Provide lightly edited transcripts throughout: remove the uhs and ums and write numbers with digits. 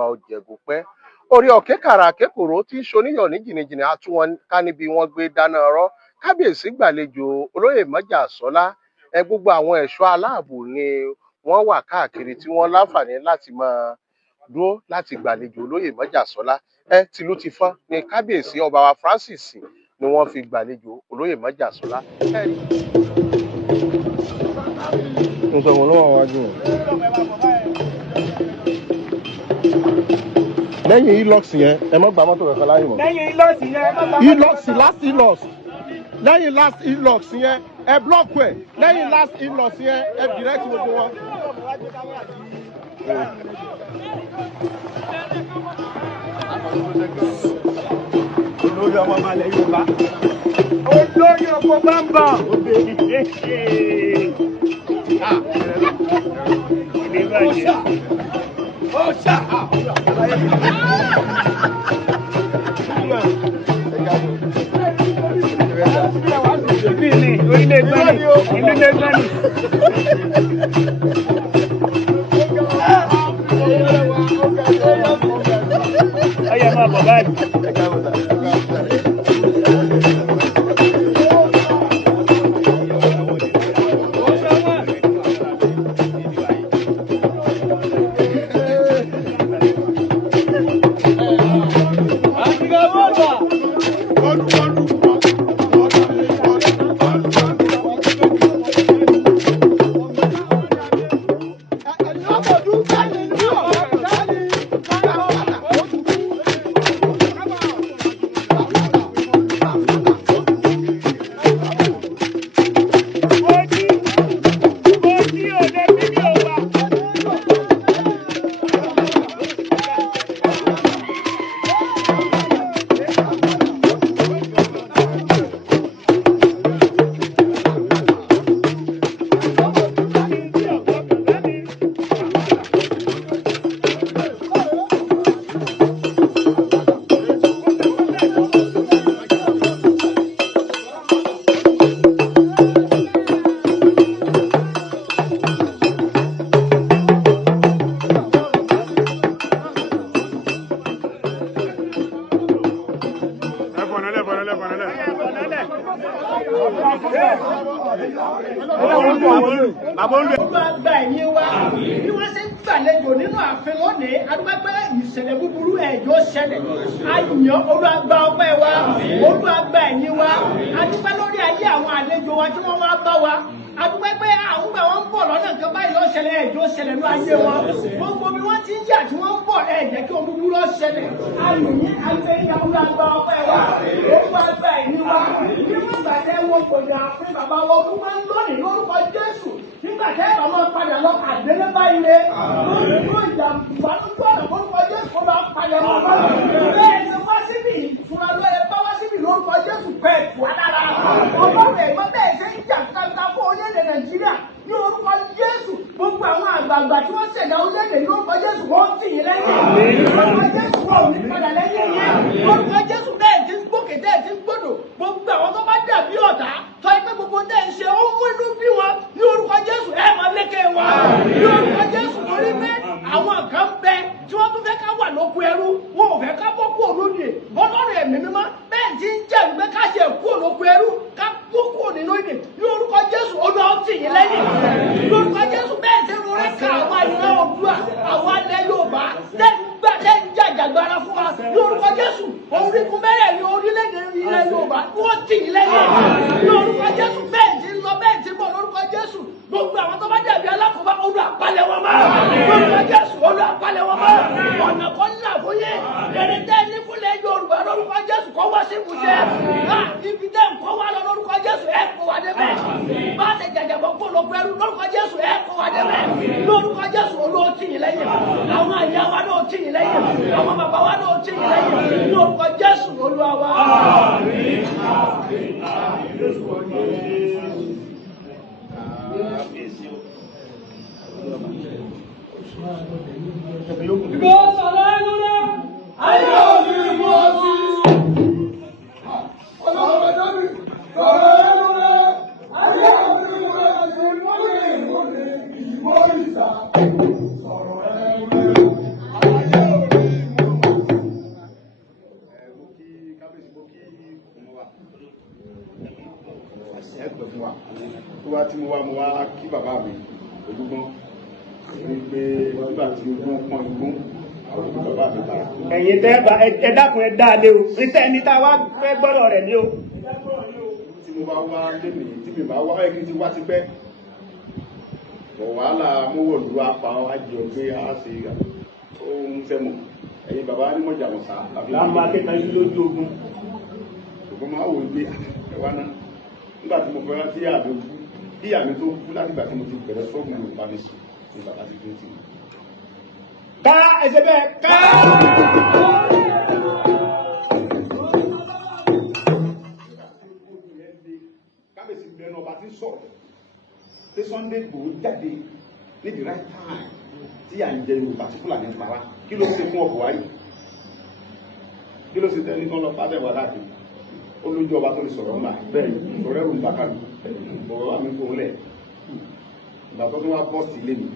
ọba Ọ̀jẹ̀bùpẹ́. Orí ọ̀kẹ́ kàrà kékòrò tí ṣoníyàn ní jìnnìjìnnì àtúwọn ká níbi wọ́n gbé dáná rọ́. Kábíyèsí gbàlejò olóyè Májàsọ́lá. Gbogbo àwọn ẹ̀ṣọ́ aláàbò ni wọ́n wà káàkiri tí wọ́n láǹfààní láti máa dúró láti gbàlejò olóyè Májàsọ́lá. Tìlú tìfọ́n ni kábíyèsí ọba wa Francis ni wọ́n fi gbàlejò olóyè Májàsọ́lá. Lẹ́yìn Hilux yẹn ẹ má gba mọ́tò kankan láyé mọ́. Lẹ́yìn Hilux yẹn ẹ má gba Hilux last Hilux. Lẹ́yìn last Hilux yẹn ẹ block ẹ̀. Lẹ́yìn last Hilux yẹn ẹ direct gbogbo wọn. Olórí ọmọ malẹ̀ Yorùbá. Olórí ọmọ bámbà. Ọ̀ṣà. Orílẹ̀ gbani. Ọyẹ máa bọ̀ báyìí. Olúwàgbà ẹ̀yìn wa bí wọ́n ṣe ń gbàlejò nínú ààfin lónìí adúgbàgbà ìṣẹ̀lẹ̀ búburú ẹ̀jọ́ ṣẹlẹ̀ ayọ̀ Olúwàgbà ọpẹ́ wa Olúwàgbà ẹ̀yìn wa adúgbà lórí ayé àwọn àlejò wa tí wọ́n wá bá wa adúgbàgbà àwọn gbà wọ́n ń bọ̀ lọ́nà kan báyìí ló ṣẹlẹ̀ ẹ̀jọ́ ṣẹlẹ̀ ní ayé wọn gbogbo bí wọ́n ti ń jà tí wọ́n ń bọ̀ ẹ̀jẹ̀ kí ohun búburú ló ṣẹlẹ̀ ayọ̀ yín ayọ̀ Olúwàgbà ọpẹ́ wa Olúwàgbà ẹ̀yìn wa nígbà gbàdé wọn kò dà fún bàbá wọn kú máa ń lónìí lórúkọ Jésù nígbà tẹ́ ẹ̀ bá máa padà lọ àgbélé báyìí lé lórí ìjàmbá lójú ọ̀nà lórúkọ Jésù kó bá palẹ̀ wọn lọ́nà bẹ́ẹ̀ ni wá síbì ìfúnra ló ẹ bá wá síbì lórúkọ Jésù pẹ̀ tù á dára ọlọ́run ẹ̀gbọ́n bẹ́ẹ̀ ṣe ń jà kíkà fún orílẹ̀-èdè Nàìjíríà ní orúkọ Jésù gbogbo àwọn àgbààgbà tí wọ́n ṣẹ̀dá orílẹ̀-èdè ní orúkọ Jésù wọ́n tì yín lẹ́yìn orúkọ Jésù wọ́n ò ní padà lẹ́yìn yẹn orúkọ Jésù bẹ́ẹ̀ ti ń gbòkè bẹ́ẹ̀ ti ń gbòdò gbogbo àwọn tó bá dàbí ọ̀tá tọ́ ẹgbẹ́ gbogbo tẹ̀ ń ṣe ó mú inú bí wọn ní orúkọ Jésù ẹ̀ máa lékè wọn ní orúkọ Jésù lórí pé àwọn kan bẹ tí wọ́n tún fẹ́ ká wà lóko ẹrú wọn ò fẹ́ ká bọ́ kú òlódì ọlọ́run ẹ̀mí mímọ́ bẹ́ẹ̀ ti ń jẹ́ ìgbé ká ṣe kú òlóko ẹrú ká kú kú nínú ìdè ní orúkọ Jésù olú ọtí yìí lẹ́yìn ní orúkọ Jésù bẹ́ẹ̀ ti rúra ká àwọn àyíká Oòduà àwọn alẹ́ Yorùbá tẹ́ ń jàjàgbara fún wa ní orúkọ Jésù orígun bẹ́rẹ̀ ní orílẹ̀-èdè ilẹ̀ Yorùbá wọ́n tì yìí lẹ́yìn ní orúkọ Jésù bẹ́ẹ̀ ti lọ bẹ́ẹ̀ ti bọ̀ lórúkọ Jésù gbogbo àwọn tó bá dàbí alákòóbá olú àpalẹ̀ wọn mọ́ lórúkọ Jésù olú àpalẹ̀ wọn mọ́ ọ̀nà kan là fún yé èrè tẹ́ ní fúnlẹ̀ Yorùbá lórúkọ Jésù kọ́ wá sí ìbùsẹ̀ ibi tẹ́ ń kọ́ wá lọ lórúkọ Jésù ẹ̀ kó wa dé bẹ́ẹ̀ bá a ṣe jàjàbọ̀ kó lóko ẹrú lórúkọ Jésù ẹ̀ kó wa dé bẹ́ẹ̀ lórúkọ Jésù olú ó tì yín lẹ́yìn àwọn àyà wa náà tì yín lẹ́yìn àwọn bàbá wa náà tì yín lẹ́yìn lórúkọ Jésù Olúwa wa. Sorry. bàbá mi Olúgbọ́n ní pé nígbà tí ogún pọ́n igún àwọn òbí bàbá mi bára. ẹ̀yin tẹ́ bá ẹ dákun ẹ dá lé o níta ẹni tá a wá fẹ́ gbọ́dọ̀ rẹ̀ ní o. tí mo bá wá lémi tí mi bá wá ẹ̀ kí n ti wá ti pẹ́ bọ̀ wàhálà mówòlú apá ajé ọgbẹ́ àásì ohun tẹ́mọ̀ ẹ̀yin bàbá ní mọ̀jà mọ̀sá. láàmú akẹ́kọ̀ọ́ yìí lójú ogun. ṣùgbọ́n máa wò ó gbé ẹ̀wá náà nígbà tí mo fẹ́ tí àmì kú bí àmì tó kú láti ìgbà tí mo ti bẹ̀rẹ̀ sọ́ọ̀gùn ló bá mi sùn ní bàbá ti dé tì mí. ká ẹsẹ̀ bẹ́ẹ̀ ká. kábíyèsí bẹ̀rẹ̀ ọba tí ń sọ̀rọ̀ pé Sunday Igboho jáde ní the right time tí à ń jẹ Yorùbá tí Fúlàní ń pa wá kí ló ṣe fún ọkọ̀ wáyé kí ló ṣe tẹ́ni kan lọ pàṣẹ wà láti olójú ọba tó lè sọ̀rọ̀ ńlá bẹ́ẹ̀ sọ̀rọ̀ ẹ̀rù ń bá kálù bọ̀wọ̀ wà mí fún lẹ̀ ìgbà tó tún wá bọ́ sí ilé mi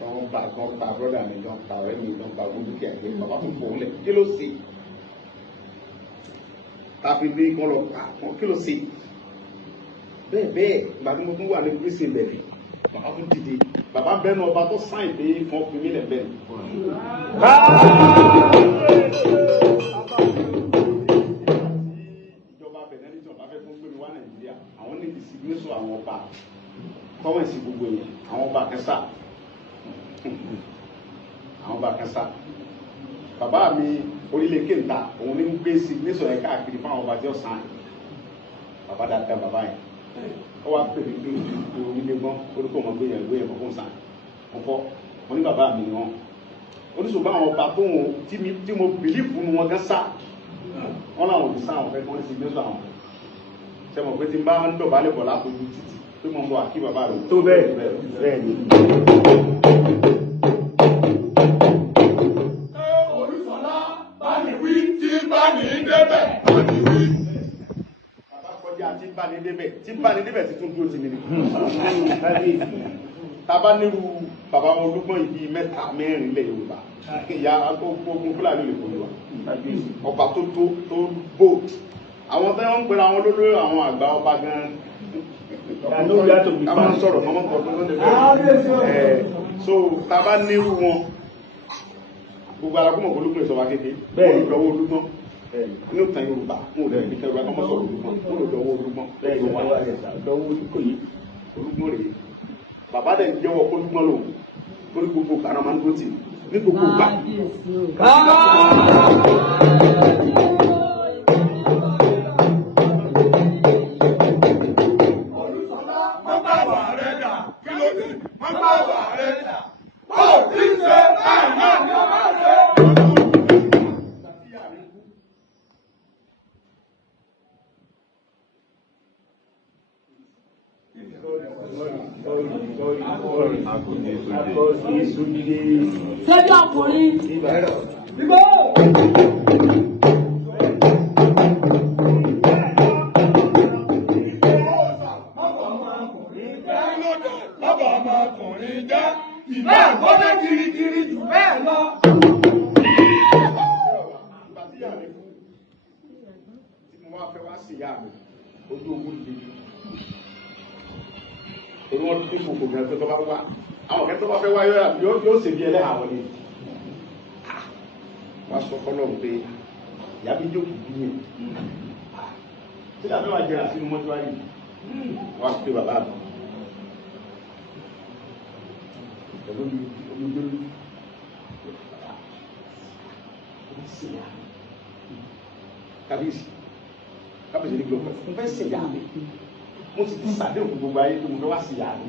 wọ́n bá kan pa brọ́dà mi lọ́n pa ọ̀rẹ́ mi lọ́n pa gbogbo dúkìá gbé bàbá tó fún lẹ̀ kí ló ṣe tàbí bí kan lọ pa kí ló ṣe bẹ́ẹ̀ bẹ́ẹ̀ ìgbà tí mo tún wà ní gbèsè bẹ̀rẹ̀ bàbá tún dìde bàbá bẹ́nu ọba tó sáìn pé kan fi mí lẹ̀ bẹ́ẹ̀. ìjọba bẹ̀rẹ̀ níjọba bá fẹ́ fún gbé mi wá Nàìjíríà àwọn ní ìsìgbésọ àwọn ọba kọ́mọ̀ sí gbogbo yẹn àwọn ọba kẹsà àwọn ọba kẹsà bàbá mi orílẹ̀ kéńtà òun ní ń gbé ìsìgbésọ yẹn káàkiri fáwọn ọba tí ó sàn bàbá dáadáa bàbá yẹn ó wá pè mí pé orílẹ̀ gbọ́n orúkọ ọmọ gbé yẹn gbé yẹn fún sàn wọn fọ́ wọn ní bàbá mi ni wọn oníṣòwò àwọn ọba tó wọn tí mo bìlífù nu wọn gán sá wọn làwọn òbí sá àwọn fẹ́ kí wọ́n sì gbé sọ àwọn ṣe mọ̀ pé tí n bá ń dọ̀bálẹ̀ bọ̀ látojú títì pé mo ń bọ̀ àkí bàbá rẹ̀ tó bẹ́ẹ̀ bẹ́ẹ̀ ni. Olúṣọlá bá ní wí tí bá ní débẹ̀. bàbá kọjá tí bá ní débẹ̀ tí tún dúró ti mi ni. tábà nírú bàbá wọn Olúgbọ́n ìbí mẹ́ta mẹ́rin lẹ̀ Yorùbá ìyá ogun Fúlàní lè kórè wa ọba tó bò àwọn tó ń pera wọn lólórí àwọn àgbà ọba gan-an àwọn sọ̀rọ̀ mọ́mọ́ pọ̀ tó lóde bẹ́ẹ̀ so tábà nírú wọn gbogbo alákùnmọ̀ Olúgbọ́n ìsọba kékeré bẹ́ẹ̀ ni lọ́wọ́ Olúgbọ́n inú tan Yorùbá mo lè ní kẹrù ẹ̀kọ́ sọ̀rọ̀ Olúgbọ́n mo lè lọ́wọ́ Olúgbọ́n bẹ́ẹ̀ ni wọ́n wá lọ́wọ́ Olúgbọ́n rèé bàbá dẹ̀ ń jẹ́wọ́ Olúgbọ́n lòun lórí gbogbo kàrà máa ń tó tì ní gbogbo gbà. Olúṣọlá má bá wà rẹ̀ dà kí ló dé má bá wà rẹ̀ dà ó ti ṣe báyìí náà ni ó máa ṣe. Sẹ́bí ọkùnrin. Bíbó. Bàbá ọmọkùnrin jẹ́ ìbá àgbọ́dọ̀ kirikiri jù bẹ́ẹ̀ lọ. Ìgbà tí ìyá mi kú, tí mo wá fẹ́ wá sí ìyá mi, ojú ogun le. Èmi wọn dín fòkò gan tó bá wá. Àwọn kẹ́tọ́ bá fẹ́ wá yóò ṣe bí ẹlẹ́hà wọlé. Wọ́n sọ fọ́lọ́run pé ìyá mi jókòó bí mi. Tí ìyá mi wà jẹ́ra sínú mọ́túárì, wọ́n á pè bàbá mi. Pẹ̀lú olùgbélú. Kábíyèsí ní gbogbo mo fẹ́ ṣe ìyá mi mo ti sàdéhùn gbogbo ayé tó mo fẹ́ wá sí ìyá mi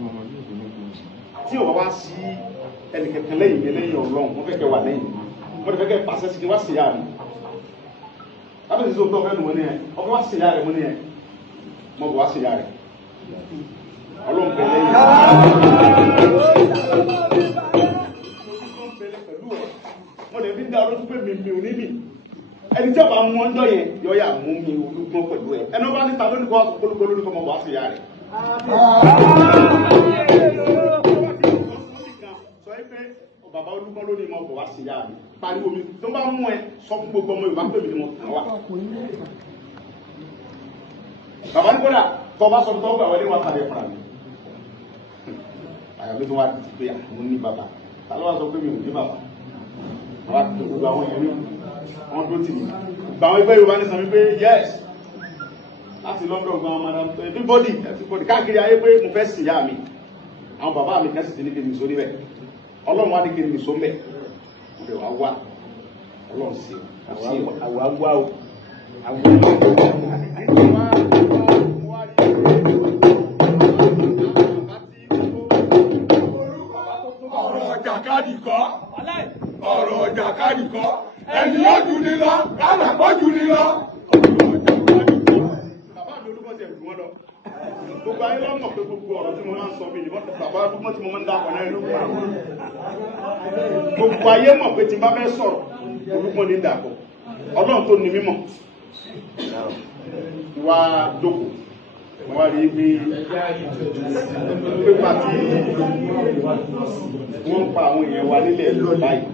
tí o bá wá sí ẹnìkẹ̀kẹ́ lẹ́yìn mi lẹ́yìn Ọlọ́run mo fẹ́ kẹ́ wà lẹ́yìn mo fẹ́ kẹ́ pàṣẹ sí kí wá sí ìyá mi kábíyèsí tó tọ́ fẹ́ nu mo ní ẹ ọkọ̀ wá sí ìyá rẹ̀ mo ní ẹ mo bọ̀ wá sí ìyá rẹ̀ Ọlọ́run bẹ̀ lẹ́yìn mo lè fi dá ọlọ́dún pé mi ò ní mi ẹni tí ọba mú ọjọ́ yẹn yọ yà mú mi Olúgbọ́n pẹ̀lú ẹ ẹni ọba níta lónìí kọ́ polúkọ lórí kọ́ mọ̀ wá sí ìyá rẹ̀. sọ pé bàbá Olúgbọ́n lónìí mọ̀ bọ̀ wá sí ìyá mi pariwo mi tó bá mú ẹ sọ fún gbogbo ọmọ Yorùbá pé mi ni mo kàn wá. bàbá ní kódà tó bá sọ tó gbà wọlé wá kàlẹ́ fúnra mi àgbẹ̀ tó wá ti pé àwọn ní bàbá ta ló wá sọ pé mi ò ní bàbá àwọn àti gbogbo àwọn èèyàn ní wọn tó tì mí gba àwọn ẹgbẹ́ Yorùbá ní sọ wípé yes láti London gba àwọn madam everybody káàkiri ayé pé mo fẹ́ sìn yá mi àwọn bàbá mi kẹ́sì ti ní kí n nìṣó níbẹ̀ Ọlọ́run wá ní kí n nìṣó mẹ́ mo bẹ̀ wá wá Ọlọ́run sí àwa wá o ọ̀rọ̀ jàkadì kọ́ ọ̀rọ̀ jàkadì kọ́ ẹni ó jù ní lọ kálàkọ́ jù ní lọ. Bàbá mi olúmọ̀ ti ẹ̀dùn wọn lọ. Gbogbo ayé lọ́mọ̀ pé gbogbo ọ̀rọ̀ tí mo máa ń sọ mi nìbọn bàbá olúmọ̀ tí mo máa ń dákọ̀ náà ló wà. Gbogbo ayé mọ̀ pé tí n bá fẹ́ sọ̀rọ̀ olúmọ̀ ní dàpọ̀. Ọlọ́run tó ní mímọ̀. Wá jókòó. Wọ́n wá rí pé pépà tí wọ́n ń pa àwọn èèyàn wa nílẹ̀ lọ báyìí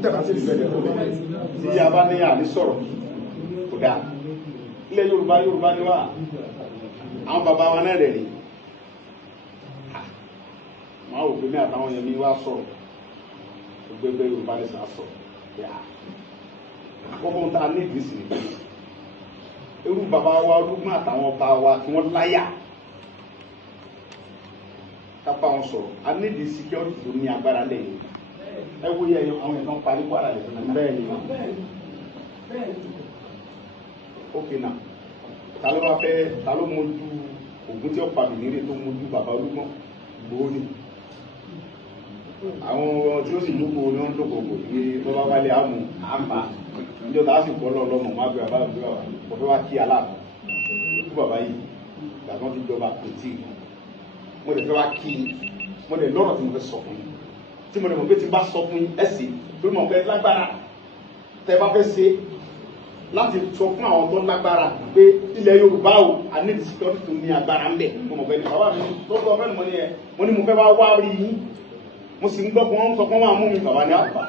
tí a bá ní àní sọ̀rọ̀ kò dáa. Ilẹ̀ Yorùbá ni wá àwọn bàbá wa náà rẹ̀ rí máa wò pé ní àtàwọn èèyàn mi wá sọ̀rọ̀ gbẹgbẹ Yorùbá ní sà sọ̀rọ̀ àkọ́kọ́ tá a ní ìdí sí ni irú bàbá wa Olúgbọ́n àtàwọn ọba wa tí wọ́n láyà kápá wọn sọ̀rọ̀ a ní ìdí security tó ní agbára lẹ́yìn ẹ wo yẹ àwọn èèyàn parí kwara lẹ fún mi. bẹ́ẹ̀ni ok na ta ló wá fẹ́ ta ló mójú Ògún tí ó pa bìnírè tó mójú bàbá Olúgbọ́n Ìgbòho ni àwọn tí ó sì lóko ní wọn lóko kò ní tó bá wálé àmú àmà níjọ́ tá a sì bọ́ lọ́mọ má gbé bàbá àbúrò wa kò fẹ́ wá kí aláàbò ikú bàbá yìí gbàgbọ́n ti jọba kò tí mo lè fẹ́ wá kí mo lè lọ́rọ̀ tí mo fẹ́ sọ fún yín tí mo lè mọ̀ pé tí n bá sọ fún yín ẹ̀sìn lórí mọ̀ pé lágbára tẹ́ bá fẹ́ ṣe láti sọ fún àwọn tó lágbára pé ilẹ̀ Yorùbá o a ní security tó ní agbára ń bẹ̀ mo mọ̀ pé ní bàbá mi tó sọ fẹ́ mo ní ẹ mo ní mo fẹ́ wá rí yín mo sì ń gbọ́ pé wọ́n ń sọ pé wọ́n máa mú mi bàbá ní àpá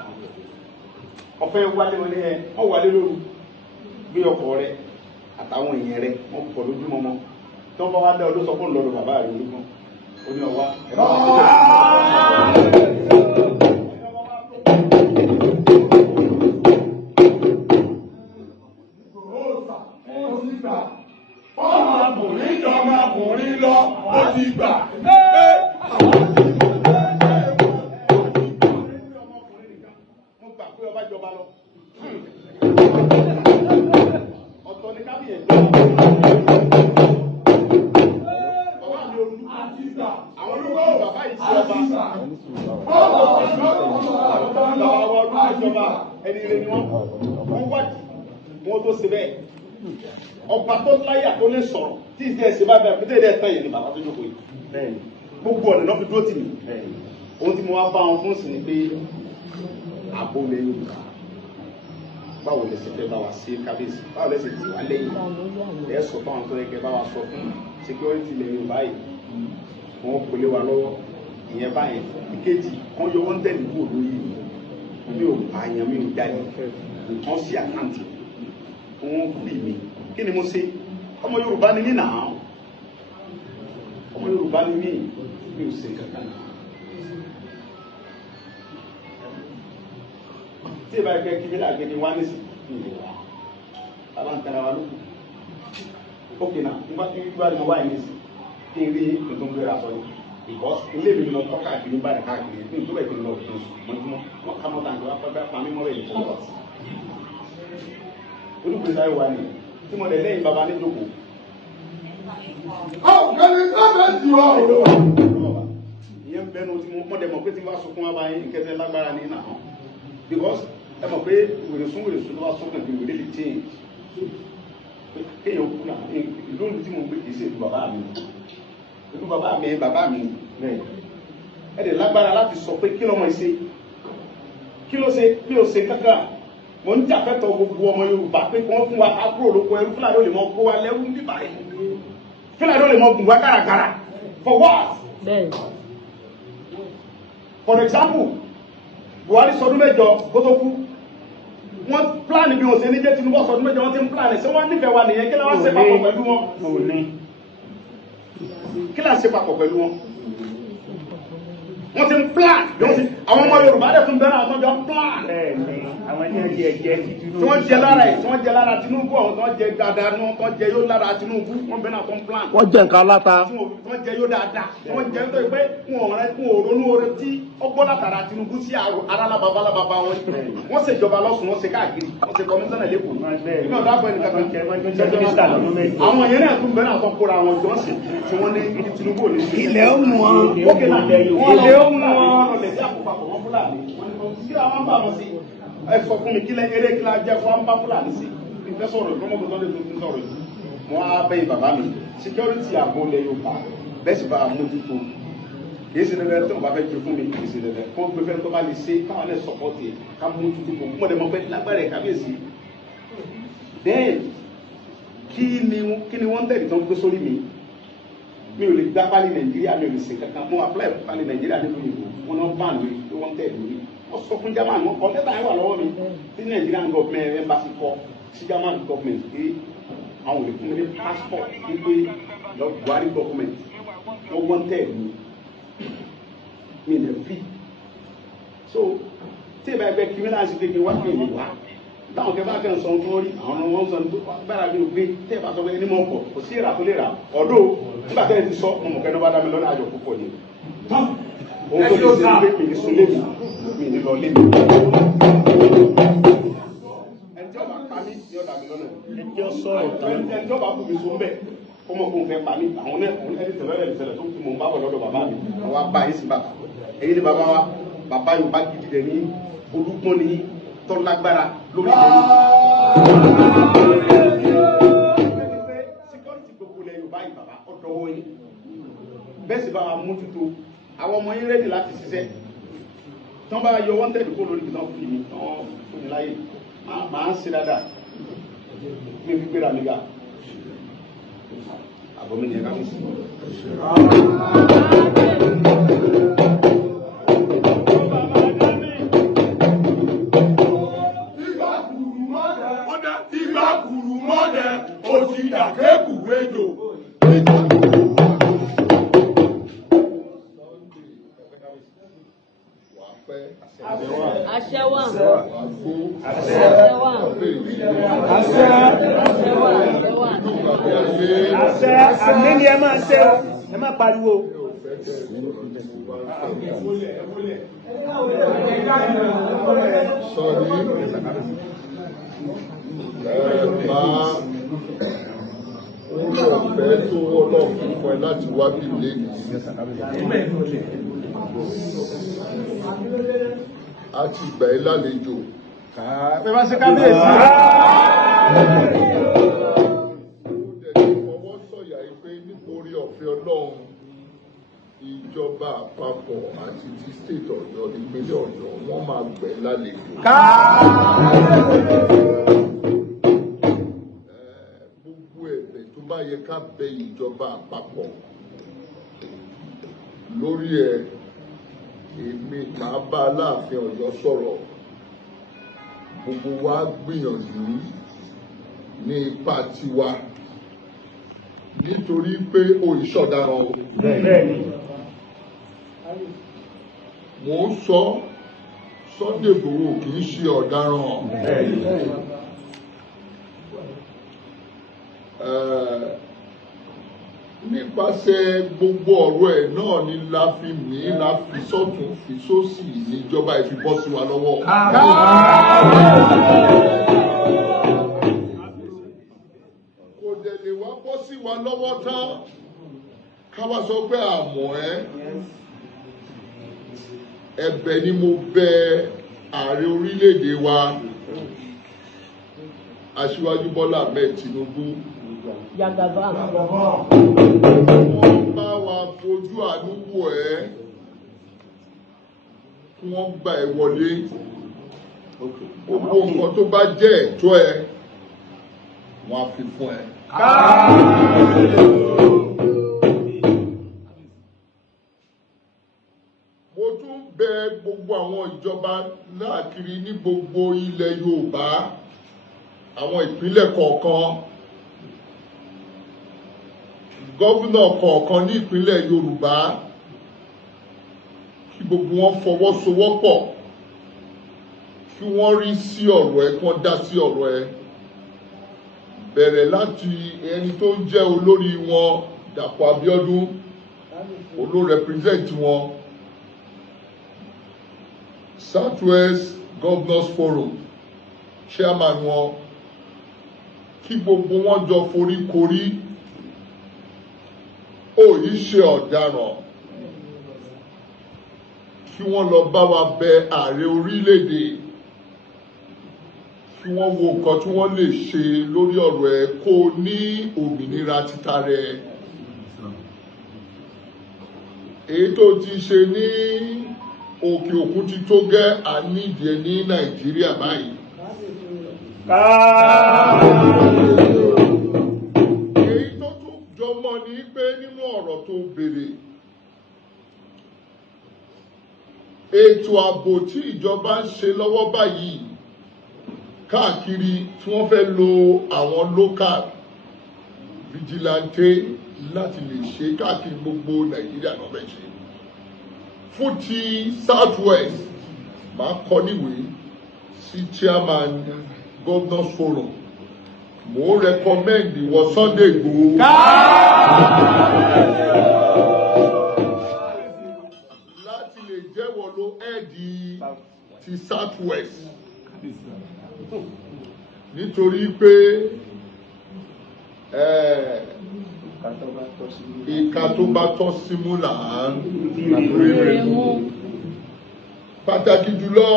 ọ̀fẹ́ wálé wọn ní ẹ wọ́n wálé lóru gbé ọkọ̀ rẹ àtàwọn èèyàn rẹ wọ́n pọ̀ lójúmọ́ mọ́ tí wọ́n bá wá dá ọdún sọ fún lọ́dọ̀ bàbá rẹ Olúgbọ́n ó ní ọwá ẹ bá wà ọmọkùnrin jọ ọmọkùnrin lọ ó ti gbà. Ọ̀tọ̀ ni kábíyèsí. Àwọn olùkọ́ bàbá yìí sí ọba. Ìjọba ẹni rẹ ni wọ́n wádìí wọ́n tó ṣe bẹ́ẹ̀. Ọba tó láyà tó lè sọ̀rọ̀ tí ìdí ẹ̀sìn bá bẹ̀rẹ̀ pété ìdí ẹ̀tàn yìí ni bàbá tó jókòó yìí. Gbogbo ọ̀nà náà fi dúró tì mí. Ohun tí mo wá bá wọn fún sí ni pé àbò lè Yorùbá. Báwo lè ṣe fẹ́ bá wa sí kábíyèsí? Báwo lè ṣe tì wá lẹ́yìn? Ẹ sọ fún àwọn tó yẹ kẹ́ bá wa sọ fún security ilẹ̀ Yorùbá yìí. Wọ́n pèlè wa lọ́wọ́ ìyẹn báyẹn. Ìkejì kan yọ wọ́n tẹ̀lé kúrò lórí mi ò àyàn mi ò jáde. Nǹkan sí àkáǹtì. Wọ́n fi mi. Kí ni mo ṣe? Ọmọ Yorùbá ni mí náà. Ọmọ Yorùbá ni mí. Mi ò ṣe kankan náà. Tí ìbá ẹgbẹ́ kí mi náà gbé ní wá nísì ní ìlú wa. Bàbá ń tẹ̀ra wa lókù. Ókè náà, nígbà tí wíwá ni mo wá yìí nísì. Kí n rí tuntun gbéra sọ yìí. Because ilé mi lọ tọ́ káàkiri ń báyìí káàkiri. Ní ìtúbẹ̀ kí n lọ kí n sùn. Mọ̀júmọ́, wọ́n ká mọ́ta nígbà pẹ́ pa mí mọ́rẹ̀ yìí fún ọ̀tí. Olùkọ́ sáré wa ni tí mo lẹ̀ lẹ́yìn bàbá níjókòó. Ọ̀gbẹ́ni sábẹ́ ti wá o. Ìyẹn ń bẹnu tí mo dẹ̀ mọ̀ pé tí wọ́n bá sunkún wá báyìí ìkẹsẹ̀ lágbára ní ìnáwó. Because ẹ mọ̀ pé wèrèsún tó bá sọ́kàn kí wèrè lè change. Kéèyàn kú náà ìlú òní tí mo gbé kìí ṣe ìlú bàbá mi. Ìlú bàbá mi. Ẹ dẹ̀ lágbára láti sọ pé kí lọ́mọ ṣe. Kí ló ṣe? Mi ò ṣe kankan. Mo ń jàfẹ́tọ̀ gbogbo ọmọ Yorùbá pé kí wọ́n fún wa ká kúrò lóko ẹrú Fúlàní ó lè mọ kó wa lẹ́rú níbà yìí. Fúlàní ó lè mọ gùn wá gàràgàrà. For what? For example, Buhari sọdún mẹ́jọ kó tó kú. Wọ́n pláàni bí wọ́n ṣe ní jẹ́ Tinubu sọdún mẹ́jọ wọ́n ti ń pláàni. Ṣé wọ́n nífẹ̀ẹ́ wa nìyẹn? Kí la wá ṣe papọ̀ pẹ̀lú wọn? Kí la ṣe papọ̀ pẹ̀lú wọn? wọ́n ti ń plan àwọn ọmọ Yorùbá dẹ̀ tún bẹ́ẹ̀ náà wọ́n jọ ń plan. àwọn tí wọ́n jẹ tí wọ́n jẹ lára ẹ̀ tí wọ́n jẹ lára Tinubu àwọn tí wọ́n jẹ dáadáa ní wọ́n jẹ yóò lára Tinubu wọ́n bẹ́ẹ̀ náà tó ń plan. wọ́n jẹ nǹkan aláta. wọ́n jẹ yóò dáadáa wọ́n jẹ nítorí pé wọn ò ronú oore tí ọgbọ́n látara Tinubu sí arálábàbá wọn wọ́n ṣèjọba lọ́sùn wọ́n ṣe káàkiri wọ́n ṣe kọmíṣánná lẹ́kọ̀ọ́ àwọn yẹn náà tún bẹ́ẹ̀ náà tó kóra wọn jọ sí tí wọ́n ní Tinubu ò ní sí. ilẹ̀ ó mú wọn. ilẹ̀ ó mú wọn. ọ̀lẹ̀ sí àpòpọ̀ wọn Fúlàní kí àwọn bá wọn sí ẹ sọ fún mi kílẹ̀ eré kílẹ̀ ajẹ́ fún àwọn bá Fúlàní sí ìfẹ́ sọ̀rọ̀ ìfọ́mọ́gbọ́n tó lè tó sọ̀rọ̀ yìí wọ́n á bẹ́yìn bàbá mi security ààbò ilẹ̀ Yorùbá bẹ́ẹ̀ sì bá a mójútó kì í ṣe dandan tó o bá fẹ́ jẹ fún mi kì í ṣe dandan kó o gbé fẹ́ tó bá lè ṣe káwọn náà sọpọ́tì ẹ̀ ká mójútó kò mọ̀ dẹ̀ mọ̀ pé lágbára ẹ̀ kábíyèsí then kí ni wọ́n tẹ̀lé tó ń gbé sórí mi ò lè gbá pálí Nàìjíríà mi ò lè ṣe kankan mo apply fún pálí Nàìjíríà nínú ìbò wọn náà bá mi tó wọ́n tẹ̀lé mi wọ́n sọ fún German wọn kọ́ lẹ́tà yẹn wà lọ́wọ́ mi tí Nigerian government embassy kọ sí German government pé àwọn ò lè fún mi ní passport wípé lọ Buhari government wọ́n wọ́n tẹ̀lé mi ní fi so tí ìbá ẹgbẹ́ criminal kékeré wá pè mí wá táwọn kẹfà kẹ́ ń sọ tó rí àwọn ọmọ wọn sọ tó gbára bí o gbé tí ẹ bá sọ pé ẹni mọ̀ pọ̀ kò sí ìrà tó lè rà ọ̀dọ́ nígbà tẹ́ ẹ ti sọ ọmọ kẹ́ni bá dá mi lọ́nà àjọ púpọ̀ ni òun tó lè ṣe pé mi ní sun lébi mi ní lọ lébi ẹni tí ó bá pa mí ní ọ̀dà mi lọ́nà ẹjọ́ sọ̀rọ̀ ẹni tí ó bá kú mi sun bẹ́ẹ̀ ọmọ kò fẹ́ pa mí àwọn ẹni tẹ̀lé tó fi mò ń bá bọ̀ lọ́dọ̀ bàbá mi àwọn abá yìí sí bàbá èyí ni bàbá wa bàbá Yorùbá gidi dẹ̀ ní olúgbọ́n ní tọ́lágbára lórí ìlú. Security gbogbo ilẹ̀ Yorùbá yìí bàbá ọ̀dọ̀ wọ̀ yìí bẹ́ẹ̀ sì bá wa mójútó àwọn ọmọ yín rẹ́dì láti ṣiṣẹ́ tí wọ́n bá yọ wọ́n tẹ̀lé kó lórí ìtàn fún mi tán fún mi láyé máa ń ṣe dáadáa mi fi gbéra mi ga àbọ̀ mi nìyẹn ká fi sùn. àmì ni ẹ máa ṣe ẹ má pariwo. Orí ọ̀fẹ́ tó Ọlọ́run fún ẹ láti wá bí lẹ́yìn. A ti gbà ẹ́ lálejò. Ẹ bá ṣe kábíyèsí. Ó dẹ̀ ti fọwọ́ sọ̀yà pé nítorí ọ̀fẹ́ Ọlọ́run ìjọba àpapọ̀ àti ti state Ọ̀yọ́ ìpínlẹ̀ Ọ̀yọ́ wọ́n máa gbà ẹ́ lálejò. Bá yẹ ká bẹ ìjọba àpapọ̀ lórí ẹ̀ èmi máa bá Aláàfin Ọ̀yọ́ sọ̀rọ̀ gbogbo wa gbìyànjú ní ipa tiwa nítorí pé o ìṣọ̀daràn o. Mò ń sọ Sunday Igboho kì í ṣe ọ̀daràn. Nípasẹ̀ gbogbo ọ̀rọ̀ ẹ̀ náà ni la fi mí la fi sọ́tún fi sósì níjọba ìfibọ́ sí wa lọ́wọ́. Kò dẹ̀ lè wá bọ́ sí wa lọ́wọ́ tán ká wá sọ pé àmọ́ ẹ̀bẹ̀ ni mo bẹ̀ ààrẹ orílẹ̀-èdè wa Aṣíwájú Bọ́lá Ahmed Tinubu. Wọ́n bá wa fojú àánú wò ẹ́ kí wọ́n gbà ẹ́ wọlé. Gbogbo nǹkan tó bá jẹ́ ẹ̀tọ́ ẹ wọ́n á fi fún ẹ. Mo tún bẹ̀ gbogbo àwọn ìjọba láàkiri ní gbogbo ilẹ̀ Yorùbá àwọn ìpínlẹ̀ kọ̀ọ̀kan gọ́vùnà kọ̀ọ̀kan ní ìpínlẹ̀ Yorùbá kí kí gbogbo wọn fọwọ́sowọ́pọ̀ kí wọ́n rí sí ọ̀rọ̀ ẹ kí wọ́n dá sí ọ̀rọ̀ ẹ bẹ̀rẹ̀ láti ẹni tó ń jẹ́ olórí wọn Dàpọ̀ Abíọ́dún olórepresent wọn Southwest Governors Forum chairman wọn kí gbogbo wọn jọ foríkorí òyì ṣe ọ̀daràn kí wọ́n lọ bá wa bẹ ààrẹ orílẹ̀-èdè kí wọ́n wo nǹkan tí wọ́n lè ṣe lórí ọ̀rọ̀ ẹ̀ kó ní òmìnira títa rẹ̀ èyí tó ti ṣe ní òkè òkun ti tó gẹ́ àníjẹ ní Nàìjíríà báyìí. Èyí tó tún jọmọ́ ni pé nínú ọ̀rọ̀ tó béèrè ètò ààbò tí ìjọba ń ṣe lọ́wọ́ báyìí káàkiri tí wọ́n fẹ́ lo àwọn local vigilante láti lè ṣe káàkiri gbogbo Nàìjíríà náà fẹ́ ṣe fún ti Southwest máa kọ níwèé sí chairman Governors Forum mo recommend ìwọ Sunday Igboho láti lè jẹ́wọ́ ló ẹ́ẹ̀dì ti Southwest nítorí pé ìka tó bá tọ́ símú là ń rí rẹ̀ mú pàtàkì jùlọ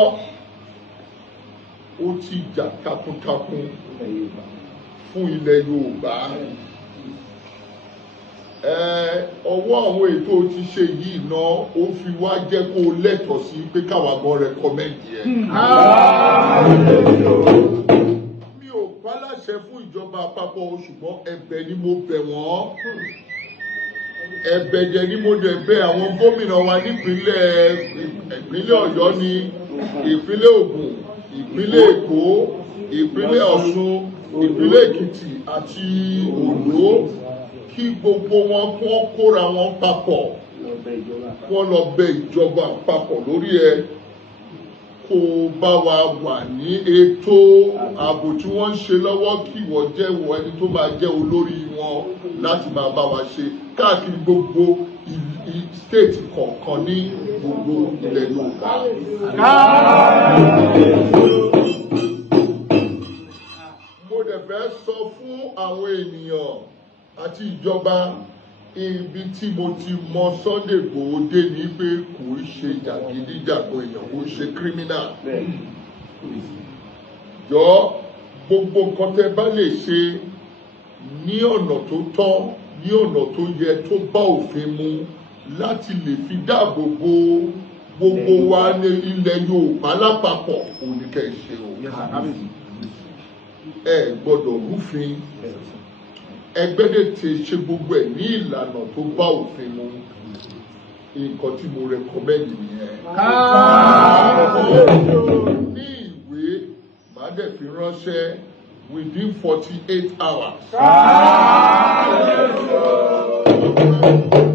ó ti jà takuntakun fún ilẹ̀ Yorùbá ọwọ́ àwọn ètò ti ṣe yìí náà ó fi wá jẹ́ kó lẹ́tọ̀ọ́ sí pé káwa gan rẹ̀kọ́mẹ́ǹdì ẹ̀. mi ò pa láṣẹ fún ìjọba àpapọ̀ ṣùgbọ́n ẹ̀bẹ̀ ni mo bẹ̀ wọ́n ẹ̀bẹ̀ jẹ́ ni mo dẹ̀ bẹ̀ àwọn gómìnà wa nípínlẹ̀ Ọ̀yọ́ ní ìpínlẹ̀ Ògùn ìpínlẹ̀ Èkó ìpínlẹ̀ Ọ̀ṣun ìpínlẹ̀ Èkìtì àti Oǹdó kí gbogbo wọn kí wọ́n kóra wọn papọ̀ kí wọ́n lọ bẹ ìjọba àpapọ̀ lórí ẹ kó bá wa wà ní ètò ààbò tí wọ́n ń ṣe lọ́wọ́ kí wọ́n jẹ́ ẹni tó máa jẹ́ olórí wọn láti máa bá wa ṣe káàkiri gbogbo state kọ̀ọ̀kan ní gbogbo ilẹ̀ Yorùbá. Mo dẹ̀ fẹ́ sọ fún àwọn ènìyàn àti ìjọba ibi tí mo ti mọ Sunday Igboho dé ní pé kò í ṣe jàgídíjàgan èèyàn kò í ṣe criminal. Jọ gbogbo nǹkan tẹ́ bá lè ṣe ní ọ̀nà tó tọ́ ní ọ̀nà tó yẹ tó bá òfin mu láti lè fi dáàbò bo gbogbo wa ní ilẹ̀ Yorùbá lápapọ̀ òní kẹ́ ẹ ṣe o. Ẹ gbọ́dọ̀ rúfin ẹgbẹ́dẹ̀ ti ṣe gbogbo ẹ̀ ní ìlànà tó bá òfin mu nǹkan tí mo rẹkọmẹ́ndì nìyẹn. Ní ìwé màá dẹ̀ fi ránṣẹ́ within 48 hours.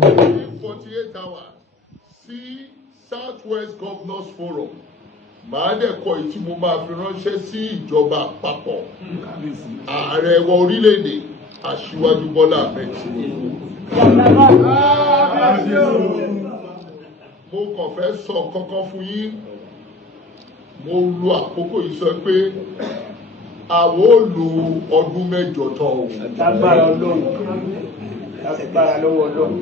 Within 48 hours sí Southwest Governors Forum màá dẹ̀ kọ ìtí mo máa fi ránṣẹ́ sí ìjọba àpapọ̀ ààrẹ wa orílẹ̀-èdè Aṣíwájú Bọ́lá Ahmed Tinubu. Mo kàn fẹ́ sọ kankan fún yín mo lo àkókò yìí sọ pé àwọn ò lo ọdún mẹ́jọ tán o. Lágbára Ọlọ́run lágbára lọ́wọ́ Ọlọ́run.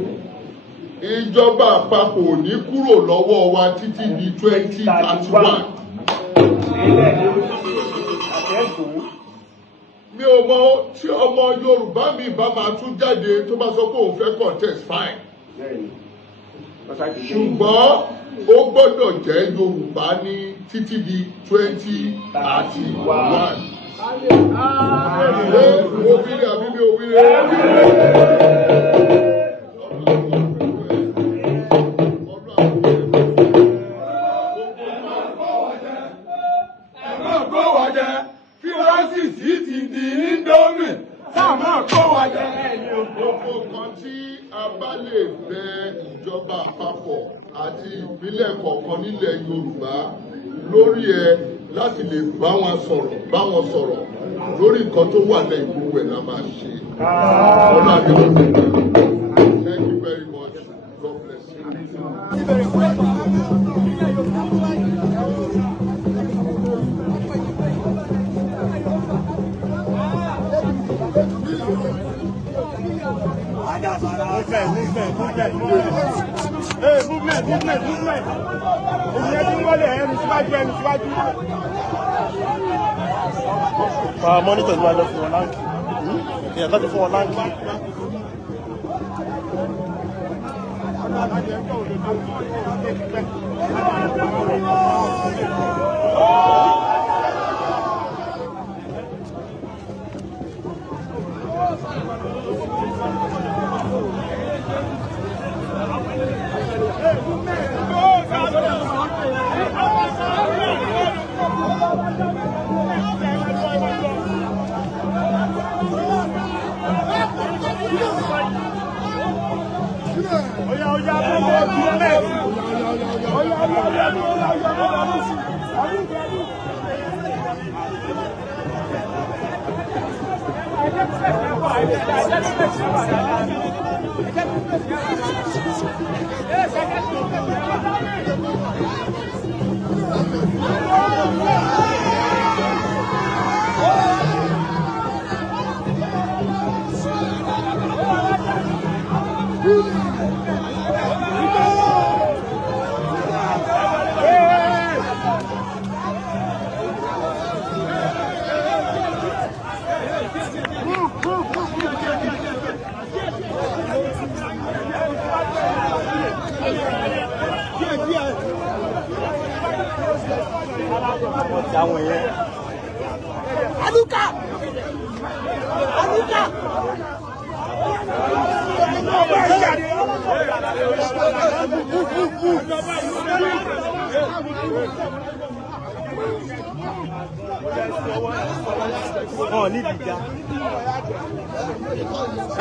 Ìjọba àpapọ̀ ò ní kúrò lọ́wọ́ wa títí di 2031. Mi ò mọ tí ọmọ Yorùbá mi bá máa tún jáde tó bá sọ pé òun fẹ́ contest fine. Ṣùgbọ́n ó gbọ́dọ̀ jẹ́ Yorùbá ní títí di 2031. Ṣé mo wí ni àbí mi ò wí ni? táwọn náà tó wà jẹ. Gbogbo kan tí a bá lè bẹ ìjọba àpapọ̀ àti ìpínlẹ̀ kọ̀ọ̀kan nílẹ̀ Yorùbá lórí ẹ láti lè bá wọn sọ̀rọ̀ lórí nǹkan tó wà lẹ́yìn gbogbo ẹ̀ la máa ṣe. Thank you very much. God bless you. Monitor ló wá lọ fún wọn láǹkì. Ìyá tó ti fún wọn láǹkì.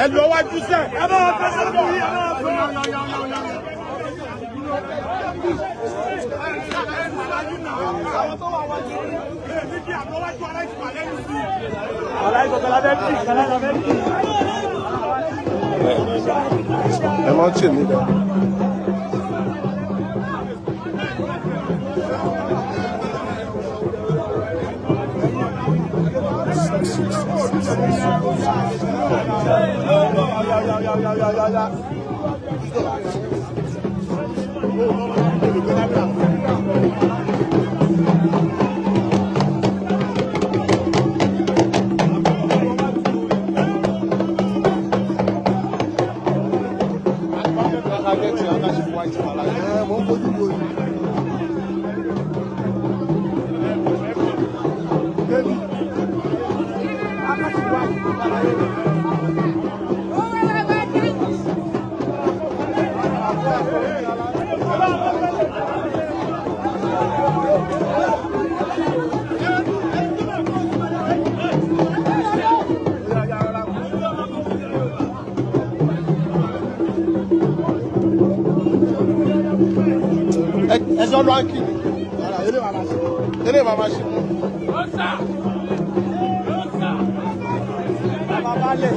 Ẹ lọ wájú sẹ́. Ẹ bá wọn fẹ́ lórí ẹ bá wọn fẹ́. Àwọn tó wà wájú ẹ̀ ní kí àwọn wájú aláìsàn lẹ́nu sí. Aláìsàn lábẹ́ bí lábẹ́ bí. Ẹ máa ń tì mí dá. Ẹjọ́ ránkì ilé màmá ṣe mú. Bàbá balẹ̀.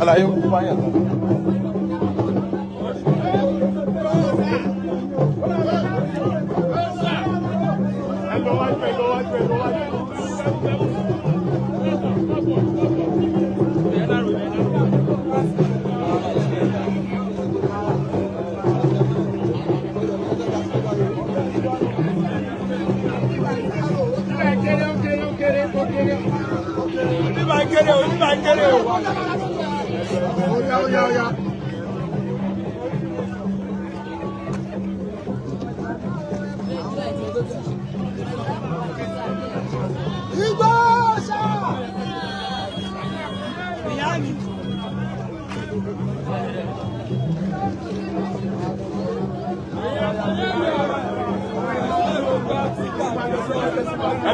àlàyé ń bá yàn lọ.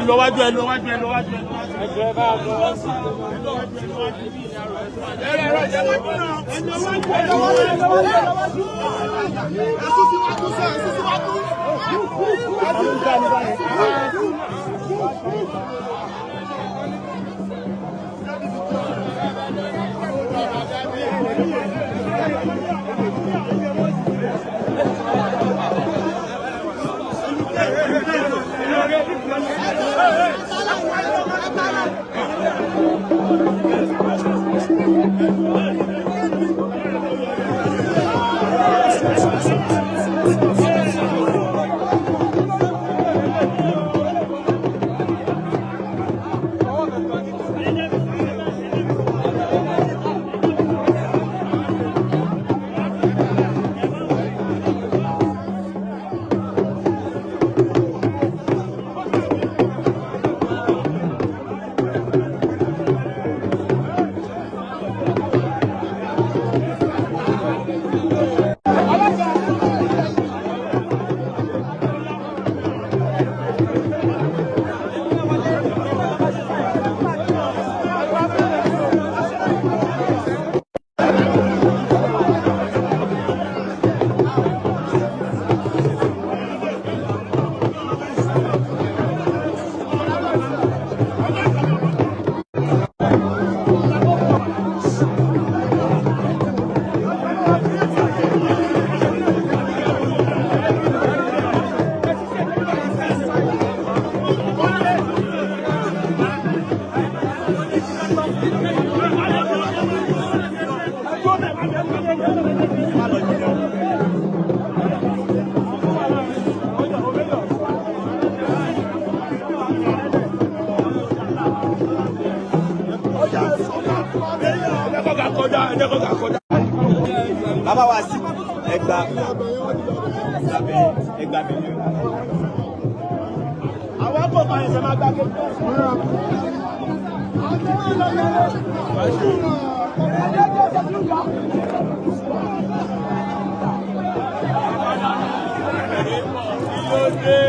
Lọ wájú ẹ lọ wájú ẹ lọ wájú ẹ. ẹgbẹ́ bá a lọ. Bàbá wa sí ẹgbà mi. Àwọn ọkọ̀ máa ń ṣe máa gbá gbé. Ilé